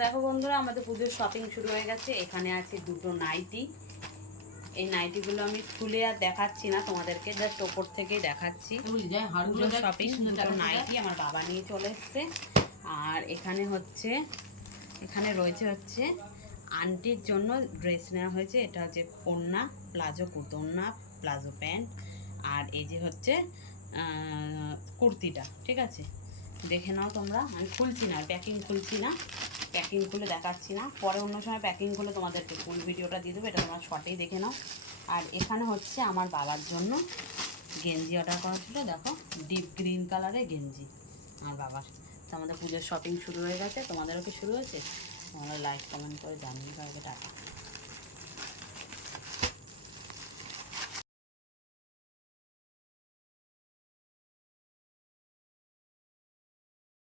দেখো বন্ধুরা, আমাদের পুজোর শপিং শুরু হয়ে গেছে। এখানে আছে দুটো নাইটি। এই নাইটিগুলো আমি খুলে আর দেখাচ্ছি না তোমাদেরকে, জাস্ট ওপর থেকেই দেখাচ্ছি। পুজোর শপিং দুটো নাইটি আমার বাবা নিয়ে চলে এসছে। আর এখানে রয়েছে হচ্ছে আন্টির জন্য ড্রেস নেওয়া হয়েছে। এটা হচ্ছে ওড়না, প্লাজো কুর্তা, ওড়না প্লাজো প্যান্ট। আর এই যে হচ্ছে কুর্তিটা, ঠিক আছে? দেখে নাও তোমরা। আমি খুলছি না, প্যাকিং খুলছি না, প্যাকিং খুলে দেখাচ্ছি না। পরে অন্য সময় প্যাকিং খুলে তোমাদেরকে ফুল ভিডিওটা দিয়ে দেবো, এটা তোমরা শর্টেই দেখে নাও। আর এখানে হচ্ছে আমার বাবার জন্য গেঞ্জি অর্ডার করা ছিল। দেখো, ডিপ গ্রিন কালারের গেঞ্জি আমার বাবার। তো আমাদের পুজোর শপিং শুরু হয়ে গেছে। তোমাদেরও কি শুরু হয়েছে? তোমরা লাইক কমেন্ট করে জানিয়ে দাও। টাটা।